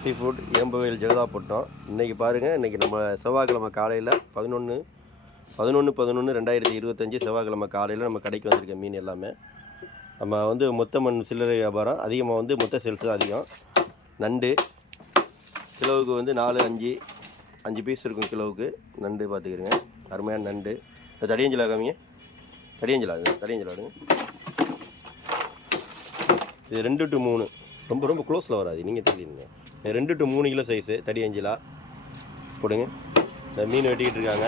Sea food ஏம்பவேல் Jegathapattinam. இன்றைக்கி பாருங்கள், இன்றைக்கி நம்ம செவ்வாய்க்கிழமை காலையில் 11/11/2025 செவ்வாய்க்கிழமை காலையில் நம்ம கடைக்கு வந்திருக்க மீன் எல்லாமே நம்ம வந்து மொத்த மண் சில்லறை வியாபாரம் அதிகமாக வந்து மொத்த சேல்ஸ் தான் அதிகம். நண்டு கிலோவுக்கு வந்து 4-5 பீஸ் இருக்கும் கிலோவுக்கு. நண்டு பார்த்துக்கிறேங்க, அருமையான நண்டு. இந்த தடியஞ்சலா காமிங்க, தடியஞ்சலா விடுங்க. இது 2 to 3, ரொம்ப க்ளோஸில் வராது, நீங்கள் தெரியுங்க. 2 to 3 கிலோ சைஸு தடியஞ்சலா கொடுங்க. இந்த மீன் வெட்டிக்கிட்டு இருக்காங்க.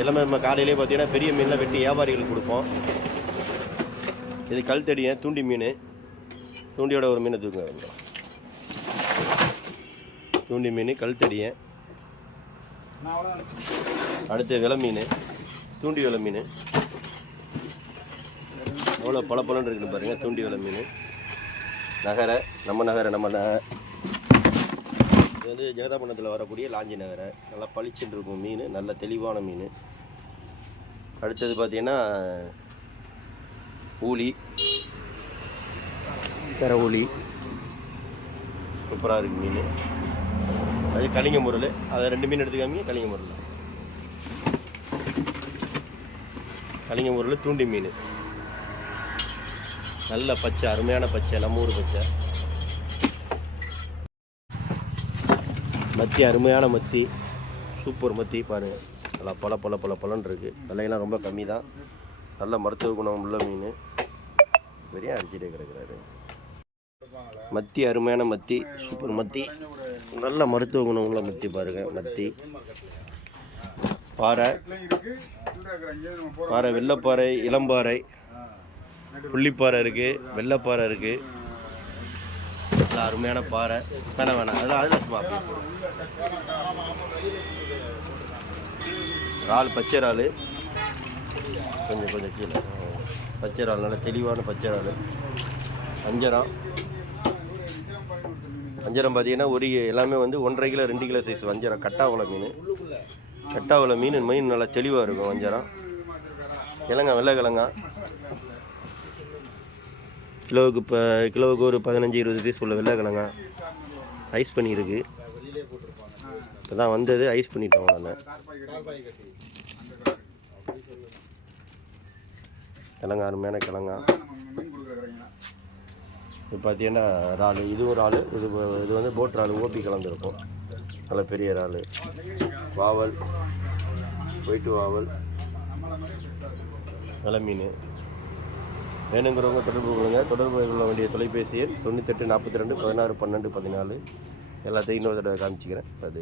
எல்லாமே நம்ம காலையிலே பார்த்தீங்கன்னா பெரிய மீன்லாம் வெட்டி வியாபாரிகளுக்கு கொடுப்போம். இது கல் தடியன், தூண்டி மீன். தூண்டியோட ஒரு மீனை தூக்குங்க. தூண்டி மீன், கல் தடியன். அடுத்து விலை மீன், தூண்டி விலை மீன். எவ்வளோ பழப்பழன்னு இருக்குன்னு பாருங்கள். தூண்டி விலை மீன், நகரை, நம்ம இது வந்து ஜெகதாப்பட்டினத்தில் வரக்கூடிய லாஞ்சி நகரை. நல்லா பளிச்சுட்டு இருக்கும் மீன், நல்ல தெளிவான மீன். அடுத்தது பார்த்தீங்கன்னா ஊளி, கரை ஊளி, சூப்பராக இருக்குது மீன். அது கலிங்க முரல். அதை 2 மீன் எடுத்துக்காமீங்க. கலிங்க முரல், கலிங்க முரல், தூண்டி மீன். நல்ல பச்சை, அருமையான பச்சை, நம்ம ஊர் பச்சை. மத்தி, அருமையான மத்தி, சூப்பர் மத்தி பாருங்கள். நல்லா பழன்னு இருக்குது. விலையெல்லாம் ரொம்ப கம்மி தான். நல்ல மருத்துவ குணம் உள்ள மீன். பெரிய அடிச்சுட்டே கிடக்கிறாரு. மத்தி, அருமையான மத்தி, சூப்பர் மத்தி, நல்ல மருத்துவ குணம் உள்ள மத்தி பாருங்கள். மத்தி, பாறை, வெள்ளைப்பாறை, இளம்பாறை, புள்ளிப்பாறை இருக்குது, வெள்ளைப்பாறை இருக்குது. நல்லா அருமையான பாறை. வேணாம் அதெல்லாம் சும்மா இறால், பச்சை இறால், கொஞ்சம் கீழே பச்சை இறால், நல்ல தெளிவான பச்சை இறால். வஞ்சரம் பார்த்தீங்கன்னா எல்லாமே வந்து 1.5 கிலோ 2 கிலோ சைஸ் வஞ்சரம். கட்டாவளை மீன், மீன் நல்லா தெளிவாக இருக்கும் வஞ்சரம். கிழங்கா, வெள்ளை கிழங்கா, கிலோவுக்கு ஒரு 15-20 பீஸ் உள்ள வெள்ளை கிழங்கா. ஐஸ் பண்ணியிருக்கு. இப்போ தான் வந்தது, ஐஸ் பண்ணிட்டோம். நான் கிழங்கா, அருமையான கிழங்கா. இப்போ பார்த்தீங்கன்னா இறால், இதுவும் இறால். இது வந்து போட் இறால், ஓப்பி கலந்துருக்கும். நல்ல பெரிய இறால். வாவல், ஒயிட்டு வாவல், வெலை மீன். வேணுங்கிறவங்க தொடர்பு கொள்ளுங்க. தொடர்பு கொள்ள வேண்டிய தொலைபேசி எண் 98 42 16 12 14. எல்லாத்தையும் இன்னொரு தடவை காமிச்சிக்கிறேன். அது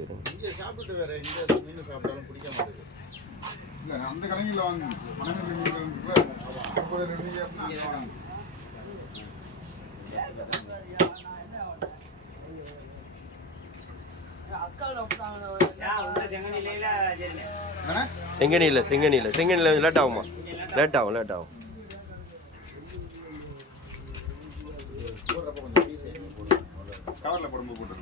செங்கனியில் லேட் ஆகுமா? லேட் ஆகும். கவரில் போடும்போது போட்டு